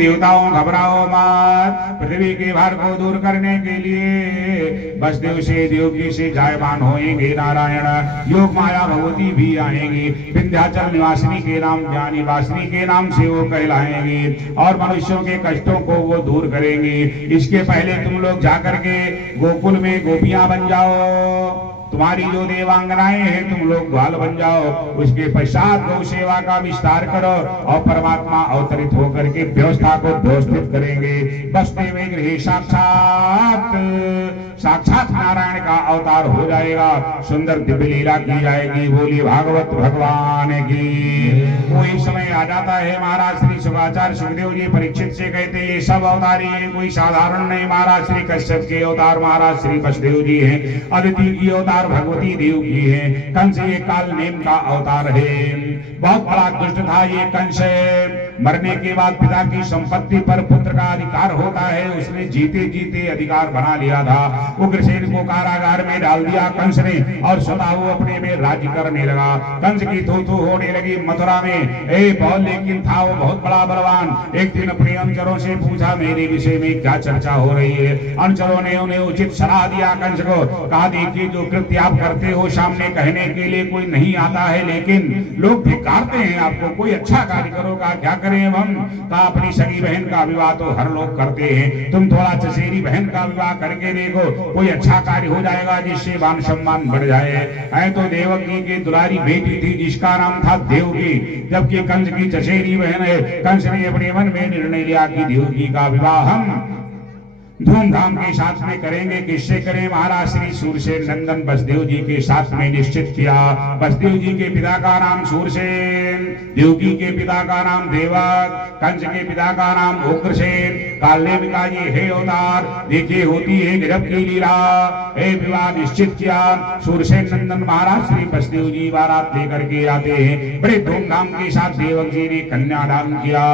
देवताओं घबराओ मत। पृथ्वी के भार को दूर करने के लिए वसुदेव से देवकी से जायमान होएंगे नारायण। योग माया भगवती भी आएंगी, विंध्याचल निवासिनी के नाम ज्ञानी वासिनी के नाम से वो कहलाएंगी और मनुष्यों के कष्टों को वो दूर करेंगी। इसके पहले तुम लोग जाकर के गोकुल में गोपियां बन जाओ, तुम्हारी जो देवांगनाएं हैं तुम लोग ग्वाल बन जाओ। उसके पश्चात गौ सेवा का विस्तार करो और परमात्मा अवतरित होकर के व्यवस्था को व्यवस्थित करेंगे। वसुदेव गृह साक्षात नारायण का अवतार हो जाएगा। सुंदर दिव्य लीला की जाएगी। बोली भागवत भगवान की। कोई समय आ जाता है महाराज श्री शुकाचार्य सुखदेव जी परीक्षित से कहते ये सब अवतारी है, कोई साधारण नहीं। महाराज श्री कश्यप के अवतार महाराज श्री वसुदेव जी हैं, अदिति की अवतार भगवती देव की है, कंस ये काल नेम का अवतार है। बहुत बड़ा दुष्ट था ये कंस। मरने के बाद पिता की संपत्ति पर पुत्र का अधिकार होता है, उसने जीते जीते अधिकार बना लिया था। उग्रसेन को कारागार में डाल दिया कंस ने और स्वतः वो अपने में राज्य करने लगा। कंस की थू थू होने लगी मथुरा में। बहुत लेकिन था वो बहुत बड़ा बलवान। एक दिन अपने अनुचरों से पूछा मेरे विषय में क्या चर्चा हो रही है। अनुचरों ने उन्हें उचित सलाह दिया कंस को। कहा देखिए जो कृत्य आप करते हो सामने कहने के लिए कोई नहीं आता है, लेकिन लोग धिक्कारते हैं आपको। कोई अच्छा कार्य करो का क्या करें हम। कहा अपनी सगी बहन का विवाह तो हर लोग करते हैं, तुम थोड़ा चचेरी बहन का विवाह करके देखो, कोई अच्छा कार्य हो जाएगा जिससे मान सम्मान बढ़ जाए। ऐ तो देवकी की दुलारी बेटी थी जिसका नाम था देवकी, जबकि कंस की चचेरी बहन है। कंस ने अपने मन में निर्णय लिया कि देवकी का विवाह हम धूमधाम के साथ में करेंगे। किससे करें। महाराज श्री सूरसेन नंदन वसुदेव जी के साथ में निश्चित किया। वसुदेव जी के पिता का नाम सूरसेन, देवकी के पिता का नाम देवक, कंस के पिता का नाम उग्रसेन। कालनेमि का ये है अवतार। देखिए होती है गजब की लीला। विवाह निश्चित किया। सूरसेन नंदन महाराज श्री वसुदेव जी बारात लेकर के आते हैं। बड़े धूमधाम के साथ देवक जी ने कन्यादान किया।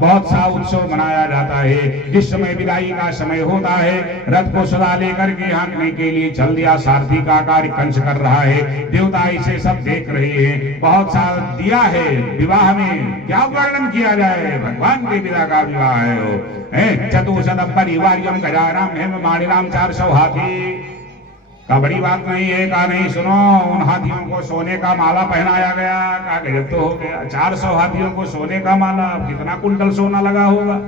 बहुत सा उत्सव मनाया जाता है। जिस समय विदाई का समय होता है, रथ को सदा लेकर के हाँकने के लिए चल दिया। सारथी का कार्य कंस कर रहा है। देवता इसे सब देख रहे हैं। बहुत साल दिया है विवाह में, क्या वर्णन किया जाए। भगवान के पिता का विवाह है वो। चतुर्शतम परिवार्यम गजानाम हेम माणिनाम 400 हाथी का बड़ी बात नहीं है। का नहीं सुनो, उन हाथियों को सोने का माला पहनाया गया। का गजब तो हो गया। 400 हाथियों को सोने का माला, कितना कुंटल सोना लगा होगा।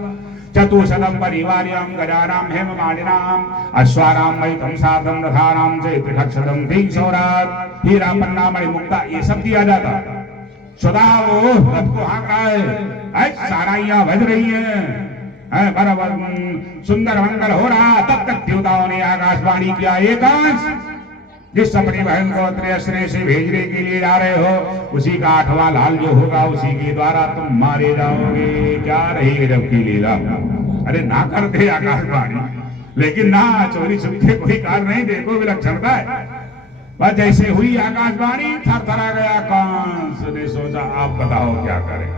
चतुर्शतम परिवार्यम गजानाम हेम माणिनाम अश्वानाम महितम साधम रथानाम चैत्रक्षतम 300 रात हीरा पन्ना मणि मुक्ता ये सब दिया जाता। सदा वो रथ को हाँक रहा है। साराइयां बज रही हैं, बराबर सुंदर मंगल हो रहा। तब तक देवताओं ने आकाशवाणी किया एक अंश जिस अपनी बहन को त्रयस्त्र से भेजने के लिए जा रहे हो, उसी का 8वां लाल जो होगा उसी के द्वारा तुम मारे जाओगे। क्या रही गजब की लीला। अरे ना करते आकाशवाणी, लेकिन ना चोरी छुपके कोई कार्य नहीं। देखो विलक्षणता है। बस जैसे हुई आकाशवाणी थरथरा गया कंस ने सोचा आप बताओ क्या करें।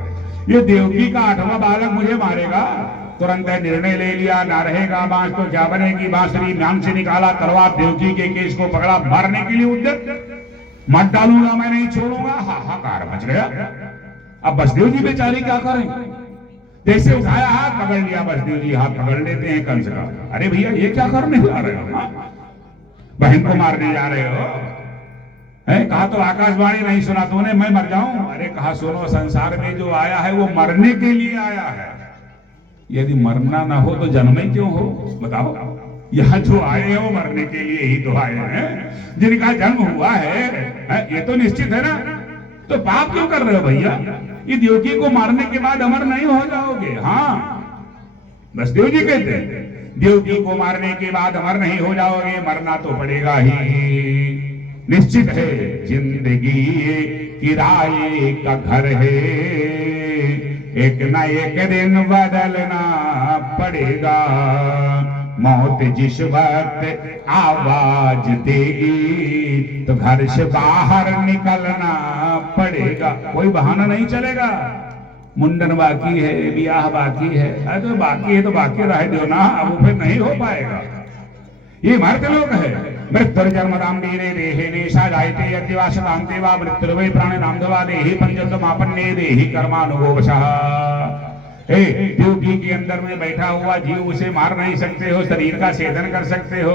ये देवकी का 8वां बालक मुझे मारेगा। तुरंत निर्णय ले लिया, ना रहेगा बांस तो क्या बनेगी। बांसुरी म्यान से निकाला, तलवार देवकी के केस को पकड़ा, मारने के लिए उद्यत। मत डालूंगा मैं, नहीं छोड़ूंगा। हाहाकार मच गया। अब वसुदेव जी बेचारे क्या करें। जैसे उठाया हाथ पकड़ लिया, वसुदेव जी हाथ पकड़ लेते हैं कंस का। अरे भैया ये क्या करने जा रहे हो। बहन को मारने जा रहे हो। कहा तो आकाशवाणी नहीं सुना तूने मैं मर जाऊं। अरे कहा सुनो, संसार में जो आया है वो मरने के लिए आया है। यदि मरना ना हो तो जन्म ही क्यों हो। बताओ, यहाँ जो आए हैं वो मरने के लिए ही तो आए हैं। जिनका जन्म हुआ है ये तो निश्चित है ना। तो पाप क्यों कर रहे हो भैया। ये देवकी को मारने के बाद अमर नहीं हो जाओगे। हाँ वसुदेव जी कहते हैं देवकी को मारने के बाद अमर नहीं हो जाओगे, मरना तो पड़ेगा ही। निश्चित है जिंदगी किराए का घर है, एक न एक दिन बदलना पड़ेगा। मौत जिस वक्त आवाज देगी तो घर से बाहर निकलना पड़ेगा। कोई बहाना नहीं चलेगा। मुंडन बाकी है, ब्याह बाकी है। अरे तो बाकी है तो बाकी रह दो ना, अब फिर नहीं हो पाएगा। ये मर्द लोग है। मृत्युर्जन्मदां वीरे देहे नेशा जायते यद्यवासतान्ते वा मृत्युर्वै प्राणिनां दवा देहि पंचतमापन्ने देहि कर्मानुगोवशः। देवकी के अंदर में बैठा हुआ जीव उसे मार नहीं सकते हो, शरीर का छेदन कर सकते हो,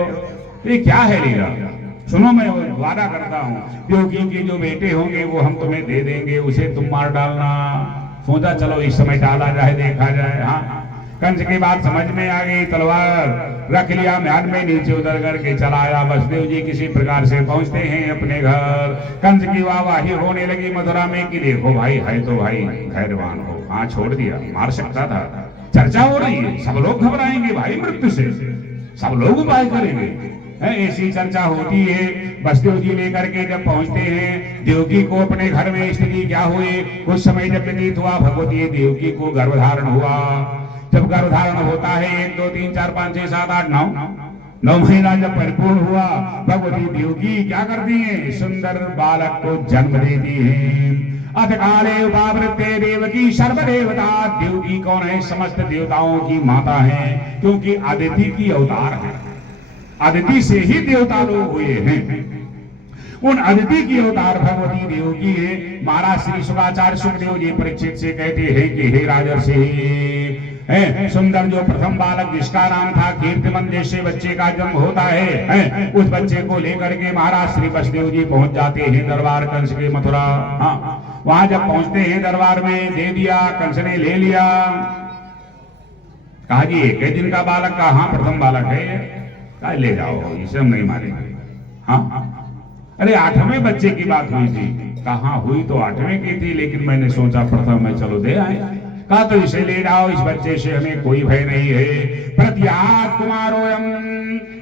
ये क्या है लीला? सुनो, मैं वादा करता हूँ देवकी के जो बेटे होंगे वो हम तुम्हें दे देंगे, उसे तुम मार डालना। सोचा चलो इस समय डाला जाए, देखा जाए। हाँ, कंस की बात समझ में आ गई, तलवार रख लिया म्यान में, नीचे उतर करके चला आया। वसुदेव जी किसी प्रकार से पहुंचते हैं अपने घर। कंस की वाहवाही होने लगी मथुरा में कि देखो भाई है तो भाई धैर्यवान हो, हाँ छोड़ दिया, मार सकता था। चर्चा हो रही है, सब लोग घबराएंगे भाई मृत्यु से, सब लोग उपाय करेंगे, ऐसी चर्चा होती है। वसुदेव जी लेकर के जब पहुंचते हैं देवकी को अपने घर में, स्थिति क्या हुई? कुछ समय जब व्यतीत हुआ, भगवती देवकी को गर्भधारण हुआ। जब गर्भधारण होता है 1 2 3 4 5 6 7 8 9 महीना जब परिपूर्ण हुआ, भगवती देवकी क्या करती है? सुंदर बालक को जन्म देती है। अतकाले उपावृत्ते देवकी सर्वदेवता। देवकी कौन है? समस्त देवताओं की माता है, क्योंकि अदिति की अवतार है। अदिति से ही देवता लोग हुए हैं। उन अदिति की अवतार भगवती देवकी है। महाराज श्री शुकाचार्य सुखदेव जी परीक्षित से कहते हैं कि हे राजर्षि, सुंदर जो प्रथम बालक जिसका नाम था कीर्तिमन, जैसे बच्चे का जन्म होता है, उस बच्चे को लेकर के महाराज श्री वसुदेव जी पहुंच जाते हैं दरबार कंस के मथुरा। हाँ, वहां जब पहुंचते हैं दरबार में, दे दिया, कंस ने ले लिया। कहा जी एक दिन का बालक का? हाँ प्रथम बालक है, ले जाओ, इसे हम नहीं मारेंगे। हाँ, अरे 8वें बच्चे की बात हुई थी। कहाँ हुई तो 8वें की थी, लेकिन मैंने सोचा प्रथम में चलो दे आए। कहा तो इसे ले जाओ, इस बच्चे से हमें कोई भय नहीं है। प्रत्यात कुमारोयम,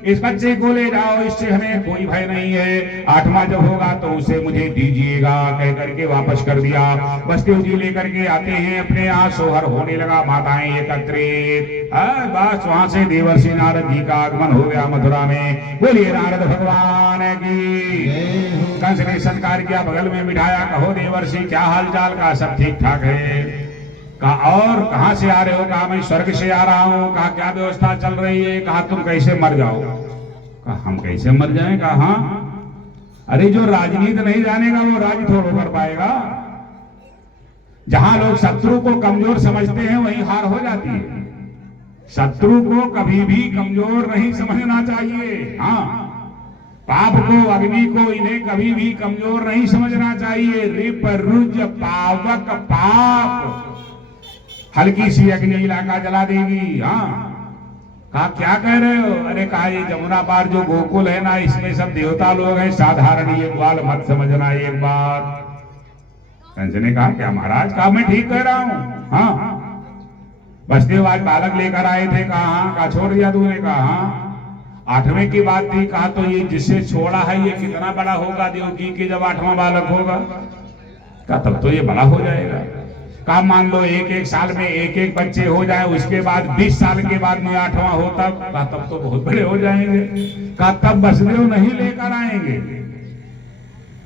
इस बच्चे को ले जाओ, इससे हमें कोई भय नहीं है। 8वां जब होगा तो उसे मुझे दीजिएगा, कह करके वापस कर दिया। वसुदेव जी लेकर के आते हैं, अपने यहाँ सोहर होने लगा, माताएं एकत्रित। बस वहां से देवर्षि नारद जी का आगमन हो गया मथुरा में। बोलिए नारद भगवान की। कंस ने सत्कार किया, बगल में बिठाया, कहो देवर्षि क्या हाल चाल? का सब ठीक ठाक है। कहा और कहां से आ रहे हो? कहा मैं स्वर्ग से आ रहा हूं। कहा क्या व्यवस्था चल रही है? कहा तुम कैसे मर जाओ? कहा हम कैसे मर जाएं? कहा हाँ, अरे जो राजनीति नहीं जानेगा वो राज थोड़ा कर पाएगा। जहां लोग शत्रु को कमजोर समझते हैं वहीं हार हो जाती है। शत्रु को कभी भी कमजोर नहीं समझना चाहिए। हाँ, पाप को, अग्नि को, इन्हें कभी भी कमजोर नहीं समझना चाहिए। रिप रुज पावक पाप, हल्की सी अग्नि इलाका जला देगी। हाँ, कहा क्या कह रहे हो? अरे कहा ये जमुना पार जो गोकुल है ना, इसमें सब देवता लोग हैं, साधारण ये ग्वाल मत समझना एक बात। कंस ने कहा क्या महाराज? कहा मैं ठीक कह रहा हूं। हाँ, वसुदेव आज बालक लेकर आए थे। कहा छोड़ दिया तूने? कहा हाँ, 8वें की बात थी। कहा तो ये जिससे छोड़ा है ये कितना बड़ा होगा देवकी के जब 8वां बालक होगा? कहा तब तो ये बड़ा हो जाएगा। कहा मान लो 1-1 साल में 1-1 बच्चे हो जाए, उसके बाद 20 साल के बाद में 8वां हो, तब तो बहुत बड़े हो जाएंगे। कहा तब वसुदेव नहीं लेकर आएंगे।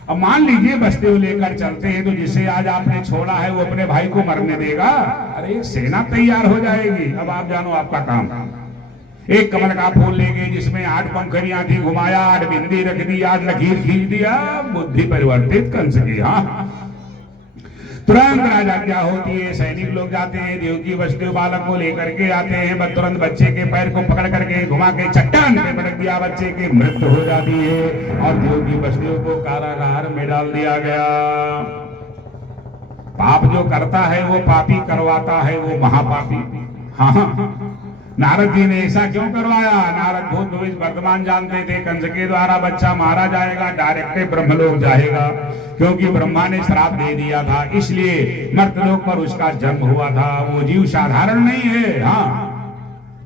अब मान लीजिए वसुदेव लेकर चलते हैं तो जिसे आज आपने छोड़ा है वो अपने भाई को मरने देगा? अरे एक सेना तैयार हो जाएगी। अब आप जानो आपका काम। एक कमल का फूल लेंगे जिसमें 8 पंखुड़ियां थी, घुमाया, 8 बिंदी रख दी, 8 लकीर खींच दिया, बुद्धि परिवर्तित कंस की। हाँ, तुरंत राजा क्या होती है, सैनिक लोग जाते हैं, देवकी वसुदेव बालक को लेकर के आते हैं। तुरंत बच्चे के पैर को पकड़ करके घुमा के चट्टान पे पटक दिया, बच्चे की मृत्यु हो जाती है और देवकी वसुदेव को कारागार में डाल दिया गया। पाप जो करता है वो पापी करवाता है, वो महापापी। हाँ, नारद जी ने ऐसा क्यों करवाया? नारद भूत भविष्य वर्तमान जानते थे, कंस के द्वारा बच्चा मारा जाएगा, डायरेक्ट ब्रह्मलोक जाएगा, क्योंकि ब्रह्मा ने श्राप दे दिया था, इसलिए मर्तलोक पर उसका जन्म हुआ था। वो जीव साधारण नहीं है। हाँ,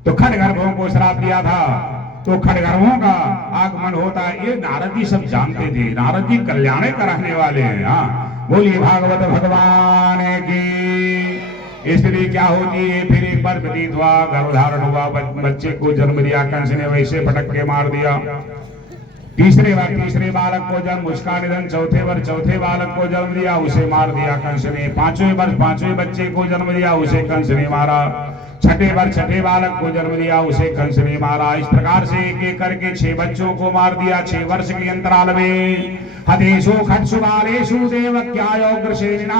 तो खड़गर्भों को श्राप दिया था, तो खड़गर्भों का आगमन होता है। ये नारद जी सब जानते थे, नारद जी कल्याण कराने वाले हैं। हाँ, बोलिए भागवत भगवान की। स्त्री क्या होती है? फिर एक बार व्यतीत हुआ, गर्भधारण हुआ, बच्चे को जन्म दिया, कंस ने वैसे पटक के मार दिया। तीसरे बालक को जन्म, उसका निधन। चौथे बालक को जन्म दिया, उसे मार दिया कंस ने। 5वें बच्चे को जन्म दिया, उसे कंस ने मारा। छठे बालक को जन्म दिया, उसे कंस ने मारा। इस प्रकार से एक एक करके 6 बच्चों को मार दिया 6 वर्ष के अंतराल में। हतेषु खट्सु बालेषु देवक्याय उग्रसेनिना,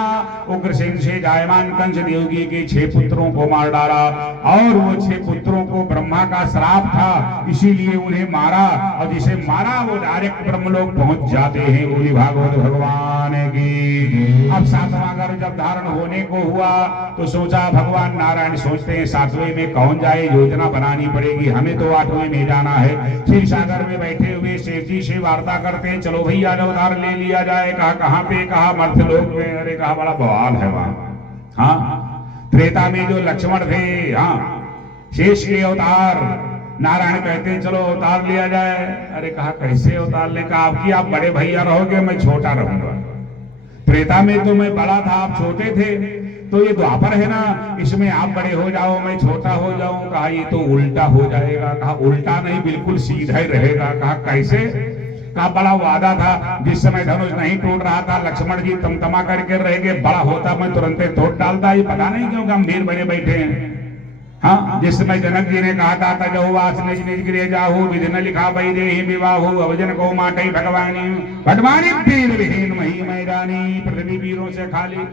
उग्रसेन से जायमान कंस देवकी के 6 पुत्रों को मार डाला और वो 6 पुत्रों को ब्रह्मा का श्राप था, इसीलिए उन्हें मारा और जिसे मारा वो डायरेक्ट ब्रह्मलोक पहुंच जाते हैं। बोली भागवत भगवान की। अब 7वां गर्भ जब धारण होने को हुआ तो सोचा, भगवान नारायण सोचते हैं 7वें में कौन जाए, योजना बनानी पड़ेगी, हमें तो 8वें में जाना है। क्षीर सागर में बैठे हुए शेष जी से वार्ता करते हैं, चलो भैया अवतार ले लिया जाए। कहा कहां पे, कहा मर्त्यलोक में। अरे कहा बड़ा बवाल है वहां। हाँ, त्रेता में जो लक्ष्मण थे, हाँ, शेष के अवतार, नारायण कहते हैं चलो अवतार लिया जाए। अरे कहा कैसे अवतार ले, कहा आपकी आप बड़े भैया रहोगे, मैं छोटा रहूंगा। त्रेता में तो मैं बड़ा था, आप छोटे थे, तो ये द्वापर है ना, इसमें आप बड़े हो जाओ मैं छोटा हो जाऊं। कहा ये तो उल्टा हो जाएगा। कहा उल्टा नहीं, बिल्कुल सीधा ही रहेगा। कहा कैसे? कहा बड़ा वादा था, जिस समय धनुष नहीं टूट रहा था लक्ष्मण जी तमतमा करके रह गए, बड़ा होता मैं तुरंत तोड़ डालता। ये पता नहीं क्यों गंभीर बने बैठे हैं। हाँ, जिस समय जनक जी ने कहा था तजहुवास निज निज गृह जाहु, विधि न लिखा वैदेही विवाहु, अवजन को माटई भगवानी, भगवानी वीर विहीन मही मैदानी, पृथ्वी वीरों से खाली।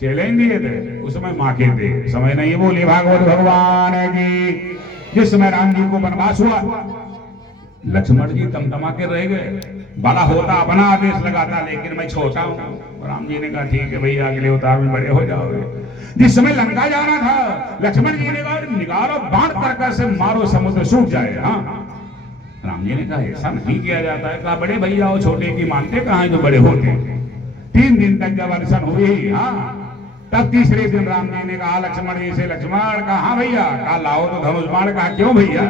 चैलेंज दिए थे, उसमें माके थे, समय नहीं। बोली भागवत भगवान की। जिस समय राम जी को वनवास हुआ, लक्ष्मण जी तमतमा के रह गए, बड़ा होता अपना आदेश लगाता, लेकिन मैं छोटा हूं। राम जी ने कहा ठीक है भैया, अगले अवतार में बड़े हो जाओगे। जिस समय लंका जाना था, लक्ष्मण जी ने कहा निकालो बाण तर्क से मारो, समुद्र सूख जाए। हाँ, राम जी ने कहा ऐसा नहीं किया जाता है। कहा बड़े भैया हो, छोटे की मानते कहां जो बड़े होते। 3 दिन तक जब अनशन हुई, हाँ, तब तीसरे दिन राम जी ने कहा लक्ष्मण जी से, लक्ष्मण कहा हाँ भैया। कहा लाओ तो धनुष बाण। कहा क्यों भैया,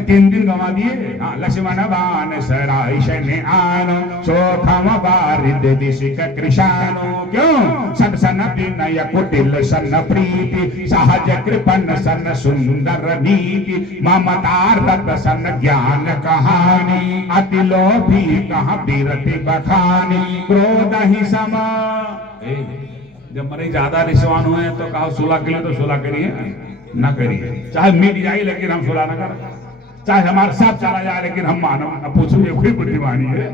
3 दिन गंवा दिए। हाँ, लक्ष्मण बाण सराय शनि आनो, चौथम बारिद दिशिक कृशानो। क्यों? सन सन विनय कुटिल सन प्रीति, सहज कृपन सन सुंदर नीति, ममता रत सन ज्ञान कहानी, अति लोभी कहा बीरति बखानी, क्रोध ही सम। जब मरे ज्यादा रिश्वान हुए तो कहा सुलह के लिए तो सुलह करिए ना करिए, चाहे मिट जाए लेकिन हम सुलह ना करें, चाहे हमारे साथ चला जाए लेकिन हम मानव पूछो ये कोई बुद्धिमानी है?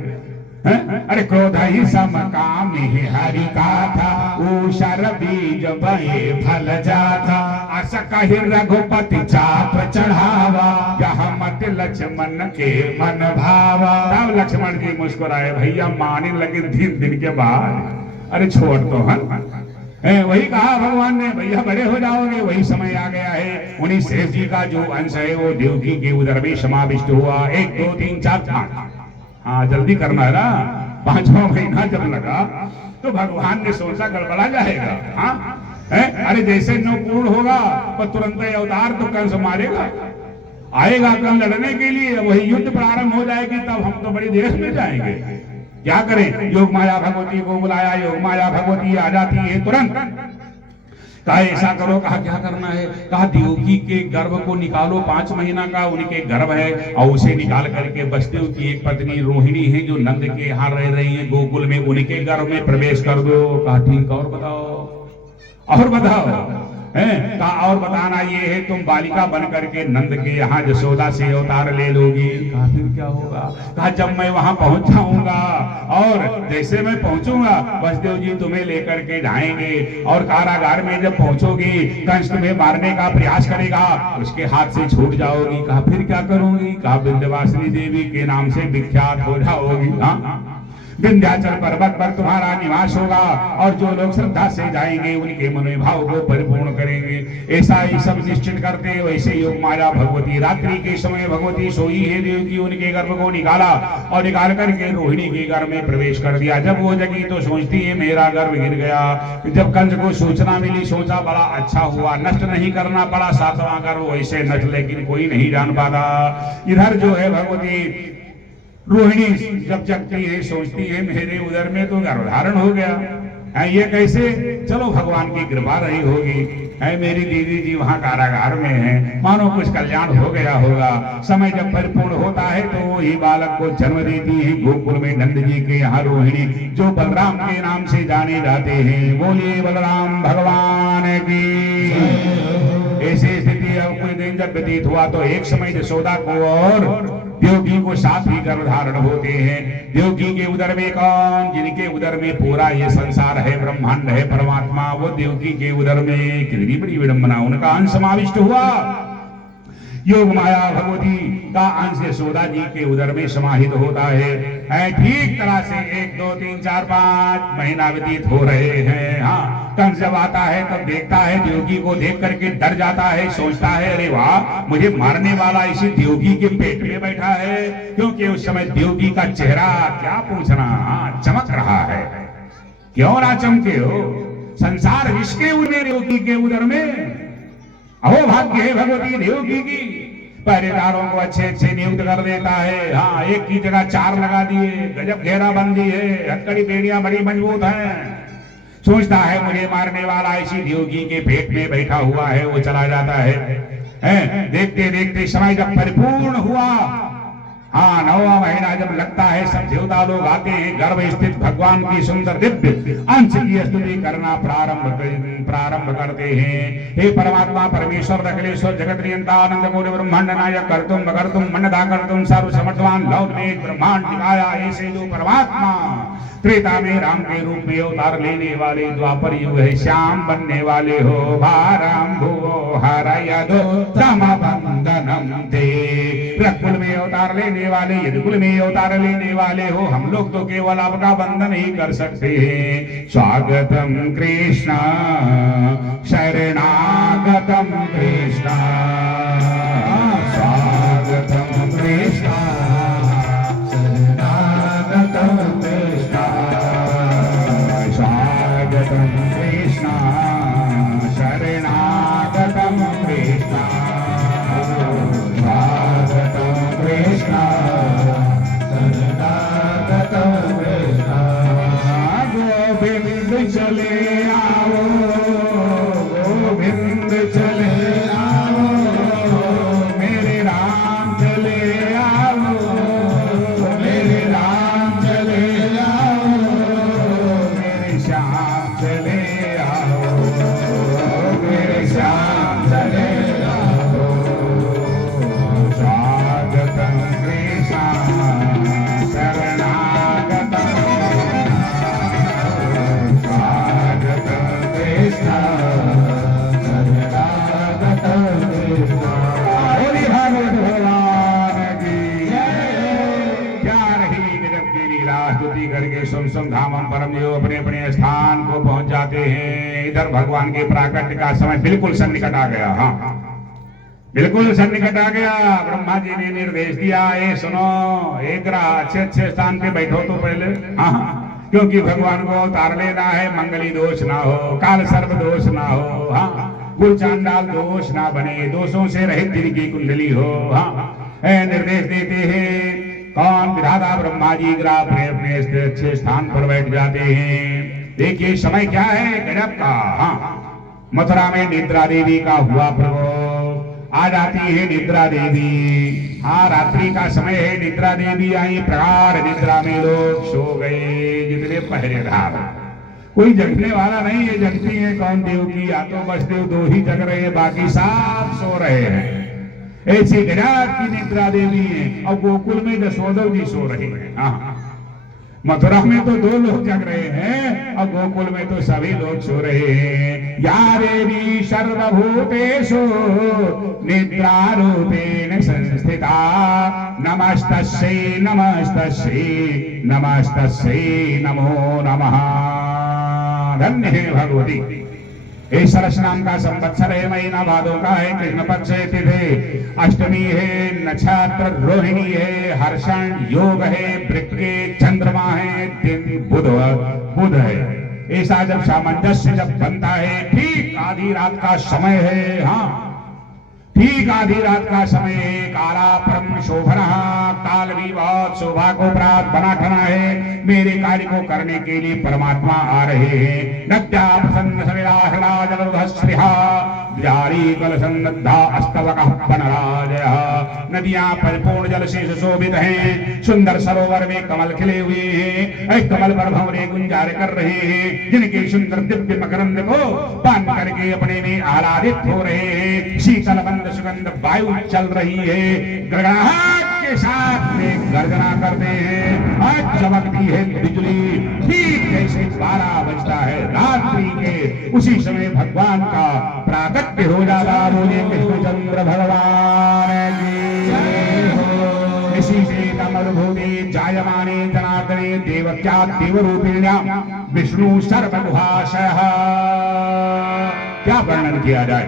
अरे क्रोध ही सम काम हरि का था, ऊषर बीज बहे फल जाता, आशा कही रघुपति चाप चढ़ावा, यह मत लक्ष्मण के मन भावा। तब लक्ष्मण जी मुस्कुराए, भैया माने लगे 3 दिन के बाद। अरे छोड़ तो वही कहा भगवान ने, भैया बड़े हो जाओगे। वही समय आ गया है। उन्हीं शेष जी का जो अंश है वो देवकी के उदर में समाविष्ट हुआ। 1 2 3 4 5। हाँ, जल्दी करना है ना, 5वां महीना जब लगा तो भगवान ने सोचा गड़बड़ा जाएगा। हाँ, अरे जैसे 9 पूर्ण होगा पर तुरंत अवतार तो कंस मारेगा, आएगा कंस लड़ने के लिए, वही युद्ध प्रारंभ हो जाएगी, तब हम तो बड़ी देश में जाएंगे। क्या करें? योग माया भगवती को बुलाया, योग माया भगवती आ जाती है तुरंत। कहा ऐसा करो। कहा क्या करना है? कहा देवकी के गर्भ को निकालो, 5 महीना का उनके गर्भ है, और उसे निकाल करके वसुदेव की एक पत्नी रोहिणी है जो नंद के यहाँ रह रही है गोकुल में, उनके गर्भ में प्रवेश कर दो। कहा ठीक, और बताओ, और बताओ। कहा और बताना ये है, तुम बालिका बन करके नंद के यहाँ यशोदा से अवतार ले लोगी। कहा फिर क्या होगा? कहा जब मैं वहां पहुंच जाऊंगा और जैसे मैं पहुंचूंगा वसुदेव जी तुम्हें लेकर के जाएंगे, और कारागार में जब पहुंचोगी कंस तुम्हें मारने का प्रयास करेगा, उसके हाथ से छूट जाओगी। कहा फिर क्या करूंगी? कहा विंध्यवासिनी देवी के नाम से विख्यात हो जाओगी। हाँ, विंध्याचल पर्वत पर तुम्हारा निवास होगा, और जो लोग श्रद्धा से जाएंगे उनके मनोभाव को परिपूर्ण करेंगे। ऐसा ही सब निश्चित करते। वैसे योग माया भगवती रात्रि के समय भगवती सोई है, देव की उनके गर्भ को निकाला और निकाल करके रोहिणी के गर्भ में प्रवेश कर दिया। जब वो जगी तो सोचती है मेरा गर्भ गिर गया। जब कंस को सूचना मिली, सोचा बड़ा अच्छा हुआ, नष्ट नहीं करना पड़ा 7वां गर्भ, वैसे नष्ट, लेकिन कोई नहीं जान पाता। इधर जो है भगवती रोहिणी जब जगती है सोचती है मेरे उदर में तो गर्भधारण हो गया है, ये कैसे? चलो भगवान की कृपा रही होगी। है मेरी दीदी जी वहां कारागार में है, मानो कुछ कल्याण हो गया होगा। समय जब परिपूर्ण होता है तो वो ही बालक को जन्म देती है गोकुल में नंद जी के यहाँ रोहिणी, जो बलराम के नाम से जाने जाते हैं। बोलिए बलराम भगवान की। ऐसी स्थिति अब कुछ दिन जब व्यतीत हुआ तो एक समय यशोदा को और देवकी को 7 ही गर्भ धारण होते हैं। देवकी के उदर में कौन? जिनके उदर में पूरा ये संसार है, ब्रह्मांड है, परमात्मा, वो देवकी के उदर में कितनी बड़ी विडंबना, उनका अंश समाविष्ट हुआ। योग माया भगवती का अंश यशोदा जी के उदर में समाहित होता है। ठीक तरह से 1 2 3 4 5 महीना व्यतीत हो रहे हैं। हाँ, कंस जब आता है तब देखता है, देवकी को देख करके डर जाता है, सोचता है अरे वाह, मुझे मारने वाला इसी देवकी के पेट में बैठा है, क्योंकि उस समय देवकी का चेहरा क्या पूछना चमक रहा है। क्यों ना चमके हो, संसार विश्व उन्हें देवकी के उदर में। अहो भाग्य है भगवती देवकी की, पहरेदारों को अच्छे अच्छे नियुक्त कर देता है। हाँ, एक की जगह 4 लगा दिए, गजब घेराबंदी है, हथकड़ी बेड़ियां बड़ी मजबूत हैं। सोचता है मुझे मारने वाला इसी देवकी के पेट में बैठा हुआ है, वो चला जाता है। देखते देखते समय जब परिपूर्ण हुआ, हाँ 9वां महीना जब लगता है, सब देवता लोग आते हैं, गर्भ स्थित भगवान की सुंदर दिव्य अंश की स्तुति करना प्रारंभ करते हैं। हे परमात्मा परमेश्वर अखिलेश्वर जगत नियंता आनंद कोटि ब्रह्मांड नायक कर्तुम बकर्तुम मन्नदा कर्तुम सर्व समर्थवान लौट में ब्रह्मांड दिखाया ऐसे जो परमात्मा त्रेता में राम के रूप में अवतार लेने वाले, द्वापर युग है श्याम बनने वाले हो, भारम भुवो हरयदो तम बंधनम दे। रकुल में अवतार लेने वाले, यदुकुल में अवतार लेने वाले हो, हम लोग तो केवल आपका बंधन ही कर सकते हैं। स्वागतम कृष्ण शरणागतम कृष्ण, स्वागतम कृष्ण शरणागतम कृष्ण, स्वागतम कृष्ण शरणागतम कृष्ण, स्वागतम कृष्ण शरणागतम कृष्ण। गोविंद चले आओ, गोविंद चले आओ, मेरे राम चले आओ, मेरे राम चले आओ, मेरे श्याम चले आओ, मेरे श्याम चले आओ। स्वागतम कृष्ण शरणागतम, स्वागतम कृष्ण शरणागतम कृष्ण। बोली भागवत भगवान की जय। क्या रही गजब की लीला, स्तुति करके सुम धामम परम देव अपने अपने स्थान को पहुंच जाते हैं। इधर भगवान के प्राकट्य का समय बिल्कुल सन्निकट आ गया। हाँ, बिल्कुल सन्निकट आ गया। ब्रह्मा जी ने निर्देश दिया, ये सुनो, एक अच्छे अच्छे स्थान पे बैठो तो पहले। हाँ, क्योंकि भगवान को अवतार लेना है, मंगली दोष ना हो, काल सर्प दोष ना हो, हाँ, कुल चांडाल दोष ना बने, दोषों से रहित दिल की कुंडली हो। हाँ, निर्देश देते हैं कौन? विधाता ब्रह्मा जी अपने अपने अच्छे स्थान पर बैठ जाते हैं। देखिए समय क्या है गजब का। हाँ, मथुरा में निद्रा देवी का हुआ प्रभु, आ जाती है निद्रा देवी। हाँ, रात्रि का समय है, निद्रा देवी आई, प्रगाढ़ निद्रा में लोग सो गए, जितने पहरेदार। कोई जगने वाला नहीं है, जगती है कौन? देवकी। या तो बसदेव 2 ही जग रहे हैं, बाकी सब सो रहे हैं। ऐसी गजब की निद्रा देवी है। और गोकुल में जसोदा जी सो रही है। हाँ, मथुरा में तो 2 लोग जग रहे हैं और गोकुल में तो सभी लोग सो रहे हैं। या देवी सर्वभूतेषु निद्रा रूपेण संस्थिता, नमस्तस्यै नमस्तस्यै नमस्तस्यै नमो नमः। धन्य है भगवती। इस सरस नाम का संवत्सर है, महीना भादों का है, कृष्ण पक्ष है, तिथि अष्टमी है, नक्षत्र रोहिणी है, हर्षण योग है, वृक्ष के चंद्रमा है, दिन बुध है। ऐसा जब सामंजस्य जब बनता है, ठीक आधी रात का समय है। हाँ, ठीक आधी रात का समय है। काला परम शोभना, काल भी बहुत शोभा को प्राप्त बना ठना है। मेरे कार्य को करने के लिए परमात्मा आ रहे हैं। नद्या प्रसन्न सविला हृदा जलधस्रिहा जारी कल सन्नद्धा अस्तवकः पनराजयः। नदियां परिपूर्ण जल से सुशोभित हैं। सुंदर सरोवर में कमल खिले हुए हैं। एक कमल पर भंवरे गुंजार कर रहे हैं, जिनके सुंदर दिव्य मकरंद को पान करके अपने में आह्लादित हो रहे हैं। शीतल बंद सुगंध वायु चल रही है। गड़गड़ाहट के के साथ में गर्जना करते हैं। आज चमकती है बिजली, ठीक जैसे 12 बजता है रात्रि के, उसी समय भगवान का प्राकट्य हो जाता। बोले कृष्णचंद्र भगवान की। इसी से तमनुभूति जायमाने जनार्दने देवक्या देवरूपिण्यां विष्णु सर्वगुहाशयः। क्या वर्णन किया जाए।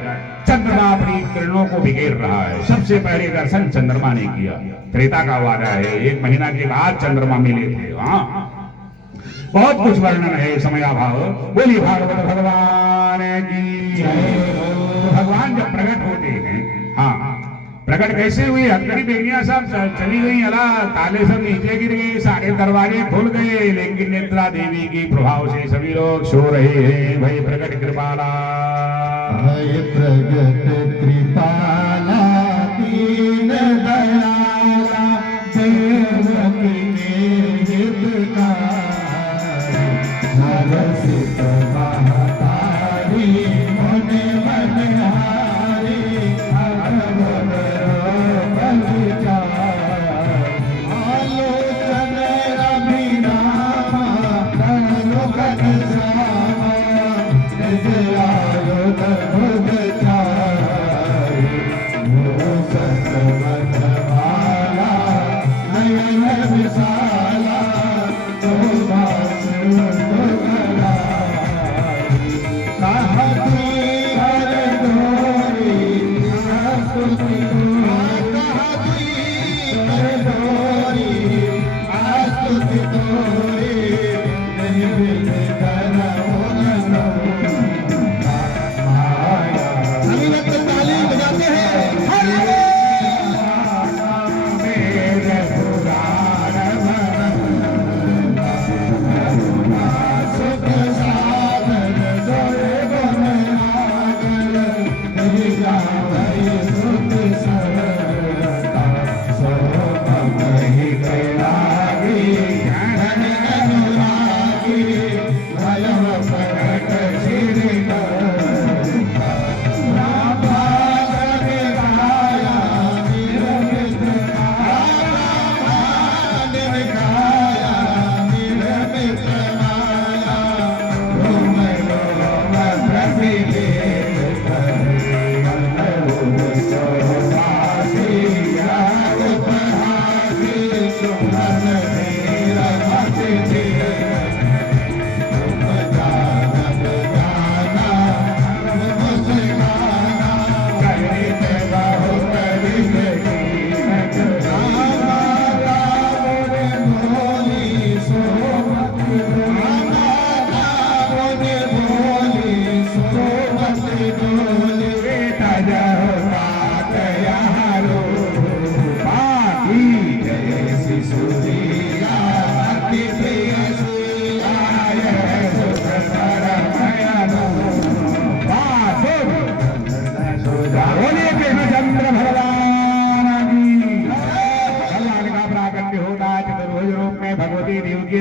चंद्रमा अपनी किरणों को बिखेर रहा है। सबसे पहले दर्शन चंद्रमा ने किया। त्रेता का वादा है, 1 महीना के बाद चंद्रमा मिले थे। हाँ, बहुत कुछ वर्णन है समयाभाव। बोली भागवत भगवान की। तो भगवान जब प्रकट होते हैं, हाँ, प्रकट कैसे हुई। हथकड़ी बेगनिया सब चली गई, अला ताले सब नीचे गिर गए, सारे दरवाजे खुल गए, लेकिन निद्रा देवी की प्रभाव से सभी लोग सो रहे हैं। भाई प्रकट कृपाला, भय प्रगट कृपाला, दीन दयाला, देवकी ने हितकारी, नरसित महतारी, मन मनहारी, अघोर रोग विचारी, आलोचन अभिरामा, लोकन श्यामा, निर्दयायो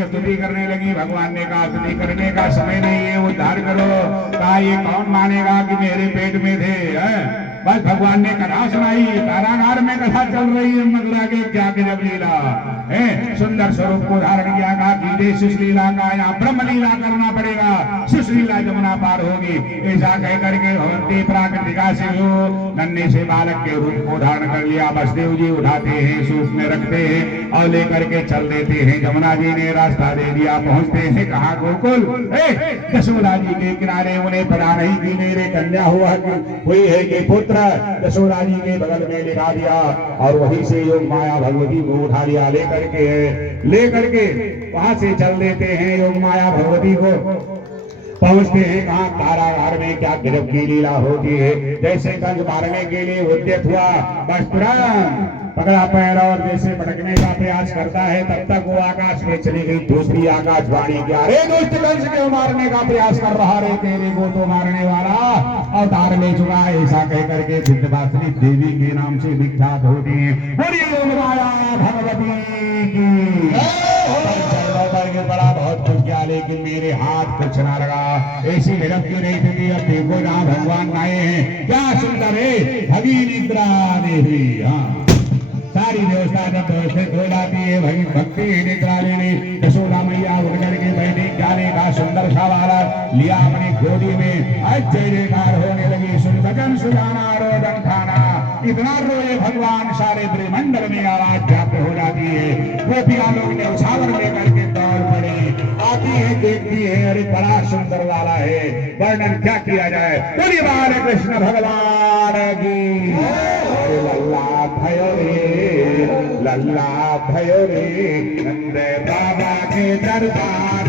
स्तुति करने लगी। भगवान ने कहा स्तुति करने का समय नहीं है, उद्धार करो। कहा ये कौन मानेगा कि मेरे पेट में थे। बस भगवान ने कथा सुनाई। कारागार में कथा चल रही है मथुरा के क्या के जब लीला है, सुंदर स्वरूप को धारण किया। कहा कीजिए सुशीला का यहाँ ब्रह्म लीला करना पड़ेगा, सुशीला जमुना पार होगी। ऐसा कह करके भगवती प्राकृतिका से हो नन्हे से बालक के रूप को धारण कर लिया। बसदेव जी उठाते हैं, सूप में रखते हैं और लेकर के चल देते हैं। जमुना जी ने रास्ता दे दिया। पहुंचते हैं कहा गोकुल। यशोदा जी के किनारे। उन्हें पता नहीं कि मेरे कन्या हुई है कि पुत्र। यशोदा जी के बगल में लिखा दिया और वहीं से योग माया भगवती को उठा लिया। लेकर के वहां से चल देते हैं योग माया भगवती को। पहुंचते हैं कहा कारागार में क्या गजब की लीला होती है। जैसे कंस मारने के लिए उद्यत हुआ, बस तुरंत पकड़ा पैर और जैसे भटकने का प्रयास करता है, तब तक वो आकाश में चली गई दूसरी आकाशवाणी। क्या अरे दुष्ट कंस क्यों मारने का प्रयास कर रहा रे, तेरे को तो मारने वाला अवतार ले चुका है। ऐसा कह करके विंध्यवासिनी देवी के नाम से विख्यात होती है। भगवती की बड़ा बहुत कुछ किया, लेकिन मेरे हाथ कुछ ना लगा। ऐसी हिड़प क्यों नहीं थी। अब देखो जहाँ भगवान आए हैं, क्या सुंदर है। भगी निद्रा ने भी। हाँ, सारी व्यवस्था जब व्यवस्थित हो जाती है भाई भक्ति निद्रालिनी यशोदा मैया उठ करके बैठी ज्ञानी का सुंदर सा बालक लिया अपनी गोदी में जय जयकार होने लगी सुन भजन सुजाना रोदन खाना इतना रोए भगवान सारे ब्रह्मंडल में आवाज व्याप्त हो जाती है गोपियां लोग ने उछावर लेकर के दौड़ पड़े आती है देखती है अरे बड़ा सुंदर वाला है वर्णन क्या किया जाए बोलिए बाल कृष्ण भगवान की लल्ला भयो रे नंद बाबा के दरबार